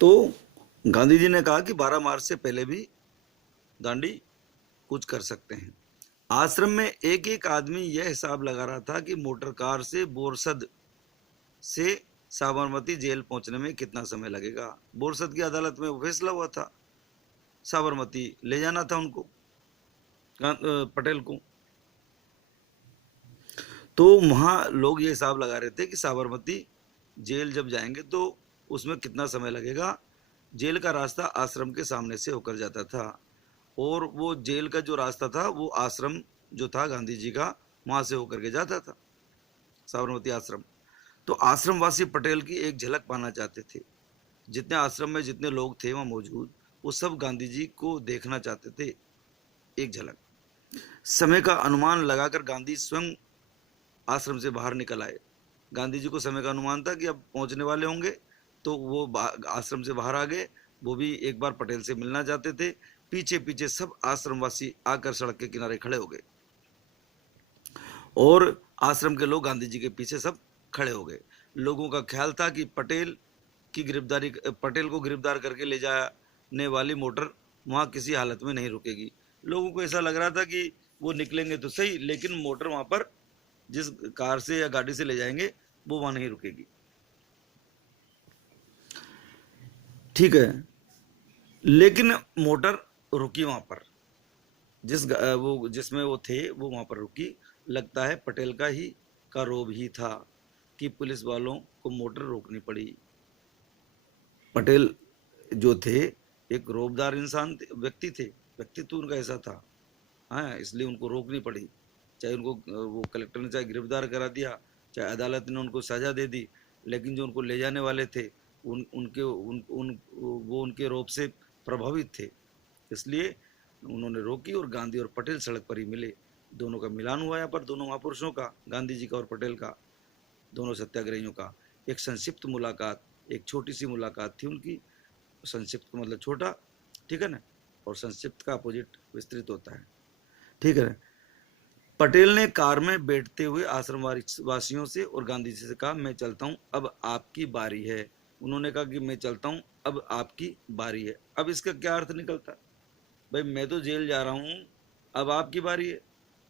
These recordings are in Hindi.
तो गांधी जी ने कहा कि 12 मार्च से पहले भी दांडी कूच कर सकते हैं। आश्रम में एक एक आदमी यह हिसाब लगा रहा था कि मोटर कार से बोरसद से साबरमती जेल पहुंचने में कितना समय लगेगा। बोरसद की अदालत में वो फैसला हुआ था, साबरमती ले जाना था उनको, पटेल को। तो वहां लोग ये हिसाब लगा रहे थे कि साबरमती जेल जब जाएंगे तो उसमें कितना समय लगेगा। जेल का रास्ता आश्रम के सामने से होकर जाता था, और वो जेल का जो रास्ता था वो आश्रम जो था गांधी जी का, वहां से होकर के जाता था साबरमती आश्रम। तो आश्रमवासी पटेल की एक झलक पाना चाहते थे। जितने आश्रम में जितने लोग थे वहां मौजूद, वो सब गांधी जी को देखना चाहते थे, एक झलक। समय का अनुमान लगाकर गांधी स्वयं आश्रम से बाहर निकल आए। गांधी जी को समय का अनुमान था कि अब पहुंचने वाले होंगे, तो वो आश्रम से बाहर आ गए। वो भी एक बार पटेल से मिलना चाहते थे। पीछे पीछे सब आश्रमवासी आकर सड़क के किनारे खड़े हो गए, और आश्रम के लोग गांधी जी के पीछे सब खड़े हो गए। लोगों का ख्याल था कि पटेल को गिरफ्तार करके ले जाने वाली मोटर वहां किसी हालत में नहीं रुकेगी। लोगों को ऐसा लग रहा था कि वो निकलेंगे तो सही, लेकिन मोटर वहां पर जिस कार से या गाड़ी से ले जाएंगे वो वहां नहीं रुकेगी। ठीक है, लेकिन मोटर रुकी वहां पर, वो जिसमें वो थे वो वहां पर रुकी। लगता है पटेल का ही का रोब ही था कि पुलिस वालों को मोटर रोकनी पड़ी। पटेल जो थे एक रोबदार इंसान व्यक्ति थे, व्यक्तित्व उनका ऐसा था, हाँ, इसलिए उनको रोकनी पड़ी। चाहे उनको वो कलेक्टर ने चाहे गिरफ्तार करा दिया, चाहे अदालत ने उनको सजा दे दी, लेकिन जो उनको ले जाने वाले थे वो उनके रोब से प्रभावित थे, इसलिए उन्होंने रोकी और गांधी और पटेल सड़क पर ही मिले। दोनों का मिलान हुआ यहाँ पर, दोनों महापुरुषों का, गांधी जी का और पटेल का, दोनों सत्याग्रहियों का। एक संक्षिप्त मुलाकात, एक छोटी सी मुलाकात थी उनकी। संक्षिप्त का मतलब छोटा, ठीक है ना, और संक्षिप्त का अपोजिट विस्तृत होता है, ठीक है ना। पटेल ने कार में बैठते हुए आश्रम वासियों से और गांधी जी से कहा, मैं चलता हूं, अब आपकी बारी है। उन्होंने कहा कि मैं चलता हूं, अब आपकी बारी है। अब इसका क्या अर्थ निकलता? भाई मैं तो जेल जा रहा हूं, अब आपकी बारी है,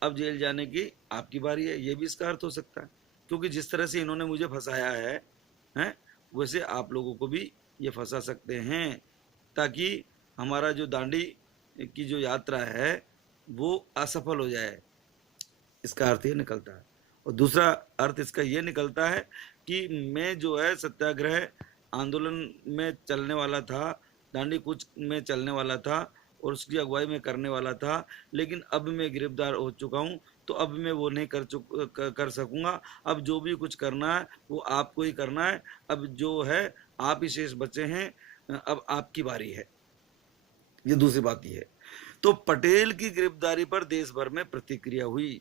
अब जेल जाने की आपकी बारी है, ये भी इसका अर्थ हो सकता है। क्योंकि जिस तरह से इन्होंने मुझे फंसाया है वैसे आप लोगों को भी ये फंसा सकते हैं, ताकि हमारा जो दांडी की जो यात्रा है वो असफल हो जाए। इसका अर्थ ये निकलता है। और दूसरा अर्थ इसका ये निकलता है कि मैं जो है सत्याग्रह आंदोलन में चलने वाला था, दांडी कूच में चलने वाला था और उसकी अगुवाई में करने वाला था, लेकिन अब मैं गिरफ्तार हो चुका हूं, तो अब मैं वो नहीं कर सकूंगा। अब जो भी कुछ करना है वो आपको ही करना है। अब जो है आप ही शेष बचे हैं, अब आपकी बारी है। ये दूसरी बात ये है। तो पटेल की गिरफ्तारी पर देश भर में प्रतिक्रिया हुई।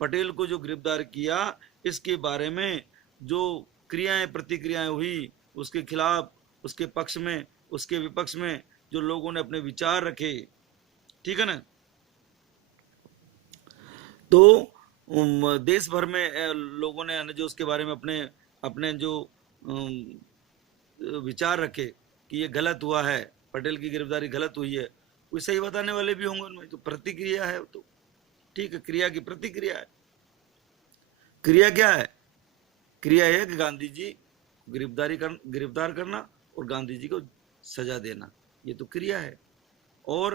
पटेल को जो गिरफ्तार किया, इसके बारे में जो क्रियाएं प्रतिक्रियाएं हुई, उसके खिलाफ, उसके पक्ष में, उसके विपक्ष में जो लोगों ने अपने विचार रखे, ठीक है ना, तो देश भर में लोगों ने जो उसके बारे में अपने अपने जो विचार रखे कि ये गलत हुआ है, पटेल की गिरफ्तारी गलत हुई है, कोई सही बताने वाले भी होंगे उनमें। तो प्रतिक्रिया है, तो ठीक है, क्रिया की प्रतिक्रिया है। क्रिया क्या है? क्रिया है कि गांधी जी गिरफ्तार करना और गांधी जी को सजा देना, ये तो क्रिया है। और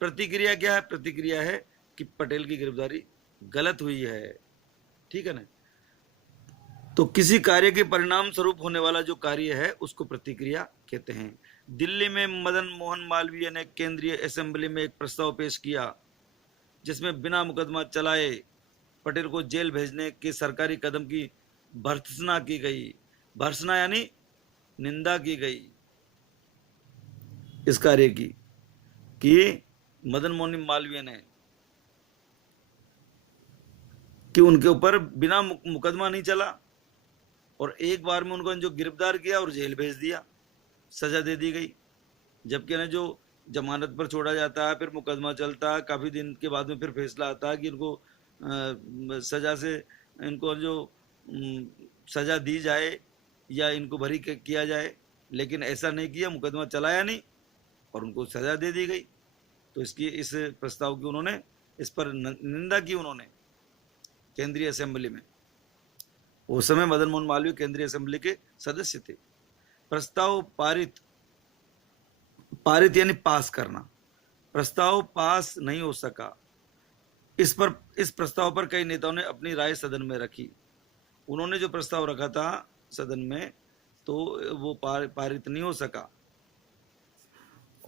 प्रतिक्रिया क्या है? प्रतिक्रिया है कि पटेल की गिरफ्तारी गलत हुई है, ठीक है ना। तो किसी कार्य के परिणाम स्वरूप होने वाला जो कार्य है उसको प्रतिक्रिया कहते हैं। दिल्ली में मदन मोहन मालवीय ने केंद्रीय असेंबली में एक प्रस्ताव पेश किया जिसमें बिना मुकदमा चलाए पटेल को जेल भेजने के सरकारी कदम की भर्त्सना की गई। भर्त्सना यानी निंदा की गई इस कार्य की, कि मदन मोहन मालवीय ने, कि उनके ऊपर बिना मुकदमा नहीं चला और एक बार में उनको जो गिरफ्तार किया और जेल भेज दिया, सजा दे दी गई। जबकि ना जो जमानत पर छोड़ा जाता है, फिर मुकदमा चलता है, काफी दिन के बाद में फिर फैसला आता है कि इनको सजा से, इनको जो सजा दी जाए या इनको बरी किया जाए, लेकिन ऐसा नहीं किया, मुकदमा चलाया नहीं और उनको सजा दे दी गई। तो इसकी इस प्रस्ताव की उन्होंने इस पर निंदा की उन्होंने केंद्रीय असेंबली में। उस समय मदन मोहन मालवीय केंद्रीय असेंबली के सदस्य थे। प्रस्ताव पारित, पारित यानी पास करना, प्रस्ताव पास नहीं हो सका। इस प्रस्ताव पर कई नेताओं ने अपनी राय सदन में रखी। उन्होंने जो प्रस्ताव रखा था सदन में तो वो पारित नहीं हो सका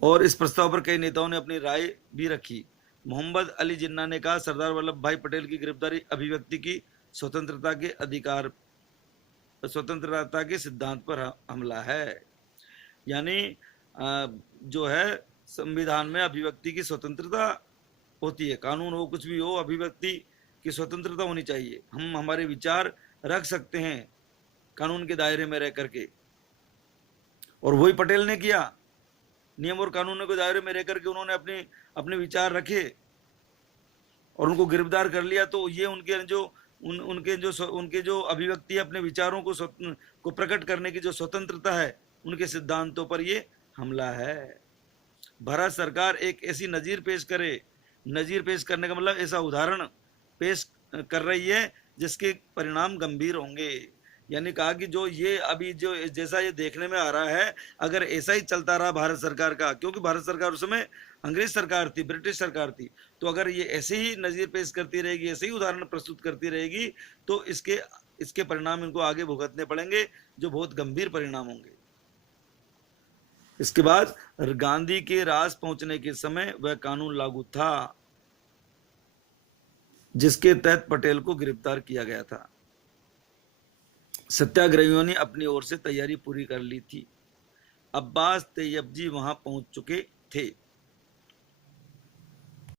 और इस प्रस्ताव पर कई नेताओं ने अपनी राय भी रखी। मोहम्मद अली जिन्ना ने कहा, सरदार वल्लभ भाई पटेल की गिरफ्तारी अभिव्यक्ति की स्वतंत्रता के अधिकार, स्वतंत्रता के सिद्धांत पर हमला है। यानी जो है संविधान में अभिव्यक्ति की स्वतंत्रता होती है, कानून हो कुछ भी हो, अभिव्यक्ति की स्वतंत्रता होनी चाहिए। हम हमारे विचार रख सकते हैं कानून के दायरे में रह करके, और वही पटेल ने किया। नियम और कानूनों के दायरे में रह करके उन्होंने अपने विचार रखे और उनको गिरफ्तार कर लिया। तो ये उनके जो अभिव्यक्ति, अपने विचारों को प्रकट करने की जो स्वतंत्रता है, उनके सिद्धांतों पर ये हमला है। भारत सरकार एक ऐसी नजीर पेश करे, नजीर पेश करने का मतलब ऐसा उदाहरण पेश कर रही है जिसके परिणाम गंभीर होंगे। यानी कहा कि जो ये अभी जो जैसा ये देखने में आ रहा है, अगर ऐसा ही चलता रहा भारत सरकार का, क्योंकि भारत सरकार उस समय अंग्रेज सरकार थी, ब्रिटिश सरकार थी, तो अगर ये ऐसे ही नजीर पेश करती रहेगी, ऐसे ही उदाहरण प्रस्तुत करती रहेगी, तो इसके परिणाम इनको आगे भुगतने पड़ेंगे, जो बहुत गंभीर परिणाम होंगे। इसके बाद गांधी के राज पहुंचने के समय वह कानून लागू था जिसके तहत पटेल को गिरफ्तार किया गया था। सत्याग्रहियों ने अपनी ओर से तैयारी पूरी कर ली थी। अब्बास तैयबजी वहां पहुंच चुके थे।